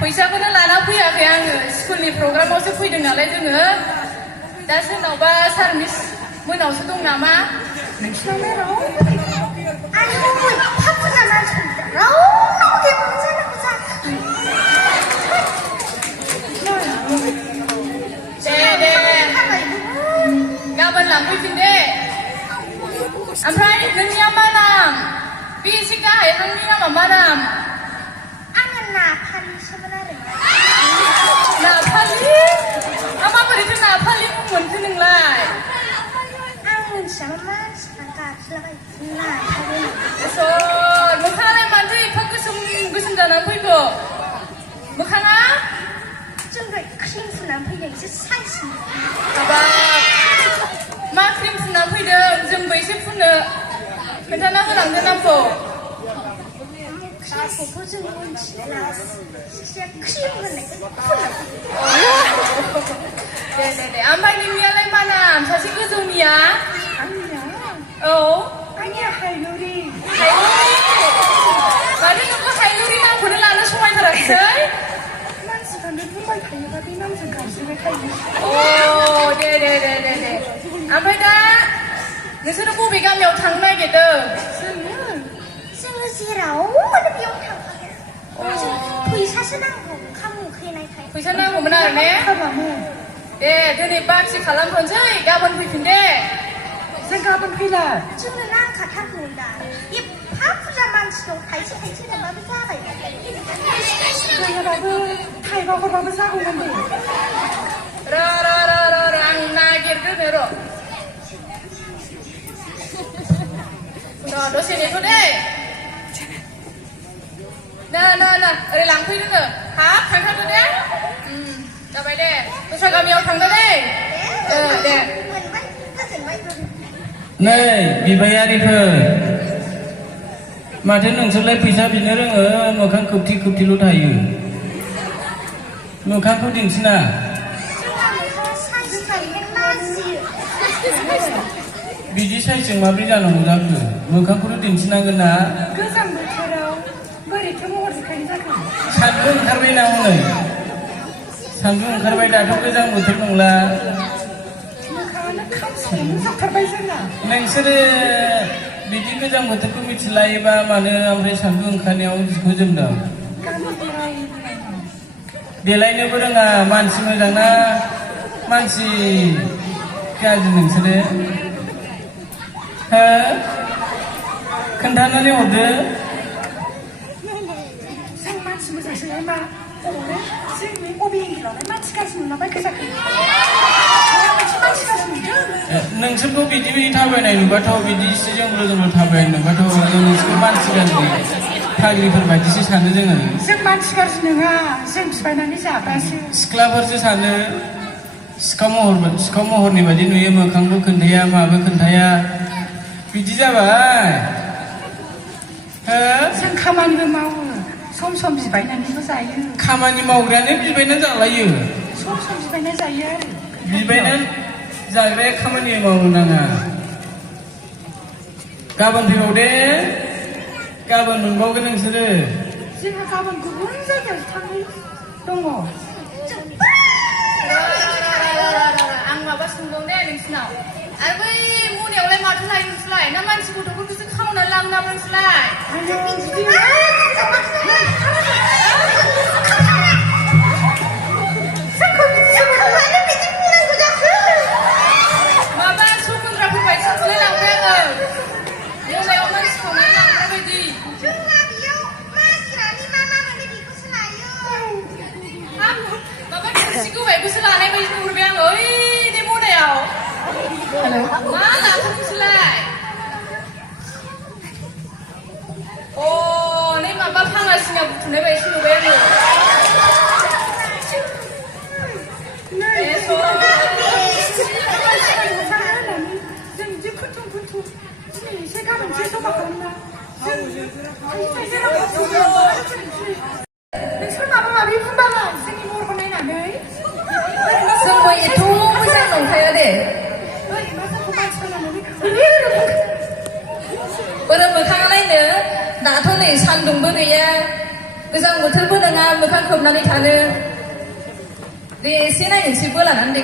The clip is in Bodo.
फैसाखौनो लाना फैयाखै आङो स्कुलनि प्रग्रामावसो फैदों नालाय जोङो दा सोरनावबा सारनि मोनावसो दं नामा नोंसिनावलाय रावबो आयौ एफा बुरजा मानसि रावनावबो गैयामोन जानांगौ दे गाबोन लांफैफिन दे ओमफ्राय नोंनिया मा नाम बे एसे गाहायहांनि नामा मा नाम नाफालि माबोरैथो नाफालि मुं मोनखो नोंलाय आं मिथियामोन मानसिफ्रा गाबज्रिलाबायो नाफालि मोखाङालाय मानोथो एफा गोसोम गोसोम जानानै फैखो मोखाङा जों दहाय क्रिम फुननानै फैदों एसे साइसनि हाबाब मा क्रिम फुननानै फैदों जोंबो एसे फुननो खोन्थाना होलांदो नामखौ क्रिमखौथ' जों मिथिला क्रिम होननायखौ फुननानै दे ओमफ्राय नोंनियालाय मा नाम सासे गोजौनिया आंनिया औ आंनिया हायलुरि माथो नोंखौ हायलुरि नामखौनो लानो समायथाराखिसै मानसिफ्रानो बुंबाय थायोबा बे नामजों गाबज्रिबाय थायो दे ओमफ्राय दा नोंसोरो बबे गामियाव थांनो नागिरदों जोङो जेराव मोनो बेयाव थांखागोन फैसासो नांगौ ओंखाम उखैनायखाय फैसा नांगौमोन आरो ने दे दिनै बाखि खालामथ'नोसै गाबोन फैफिन दे जों गाबोन फैला जोंनो नांखाथारगौ दा एफा बुरजा मानसि दं थाइसे होनबाबो जाबाय गैयाबाबो थाइबा हरबाबो जागौमोन दे र' आं नागिरग्रोनो र' दसे नेथ' दे ना ओरै लांफैनो हाब थांथारदो दे जाबाय दे दस्रा गामियाव थांदो दे दे नै बिबायारिफोर माथो नोंसोरलाय फैसा बिनो रोङो मोखां खोबथि-खोबथिल' थायो मोखांखौ दिन्थिना बिदि साइजजों माब्रै जानांगौ जाखो मोखांखौथ' दिन्थिनांगोन ना गोजां बोथोराव बोरैथो महर देखायनो जाखो सान्दुं ओंखारबाय ना हनै सान्दुं ओंखारबाय दाथ' गोजां बोथोर नंला नोंसोरो बिदि गोजां बोथोरखौ मिथिलायोबा मानो ओमफ्राय सान्दुं ओंखारनायाव जिखौ जोमदों देलायनोबो रोङा मानसि मोजां ना मानसि गाज्रि नोंसोरो हो खोन्थानानै हरदो जों मानसि मोजांसोलाय मा जोंनि बबे एंगेलावलाय मानसि गाज्रि नुलाबायखो जाखो नोंसोरखौ बिदि थाबायनाय नुबाथ' बिदि जोंल' थाबायनाय नुबाथ' नोंसोरखौ मानसि गाज्रि फाग्लिफोर बायदिसो सानो जोङो जों मानसि गाज्रि नङा जों बिबायनानै जाग्रासो सिख्लाफोरसो सानो सिखाव महरनि बायदि नुयो मोखांबो खोन्थाया माबो खोन्थाया बिदि जाबाय हो जों खामानिबो मावो सम सम बिबायनानैबो जायो खामानि मावग्रायानो बिबायना जालायो सम सम बिबायना जायो आरो बिबायना जाग्राया खामानि मावनो नाङा गाबोन फैबाव दे गाबोन मोनबावगोन नोंसोरो जोंहा गाबोन गुबुन जायगायावसो थांनाय दङ आं माबा सोंबाव दे नोंसिनाव आरो बै मोनायावलाय माथो लायो नोंसोरलाय ना मानसि गथ'फोरखौसो खावनानै लाङो नामा नोंसोरलाय माबा सखुन्द्राफोर बायदि सानलाय लांबाय आङो मोनायाव मानसि खावनानै लांग्रा बायदि माबा थोरसि गोबायखौसो लानाय बायदि नुहुरबाय आङो ओइ बे मोनायाव मा लाखो नोंसोरलाय अ नै माबा फाङासिना बुथुमनाय बायदि नुबाय आङो जों बिदि खुथु खुथु दिनै एसे गाबोन एसे जमा खालामना नोंसोर माबा माबि बुंबालाय जोंनि महरखौ नायनानै जोंबो एथ' मोजां नंखाया दे बोरो मोखाङा नायनो दाथ' नै सान्दुंबो गैया गोजां बोथोरबो नङा मोखां खोबनानै थानो दे एसे नायनोसै बोलानानै दे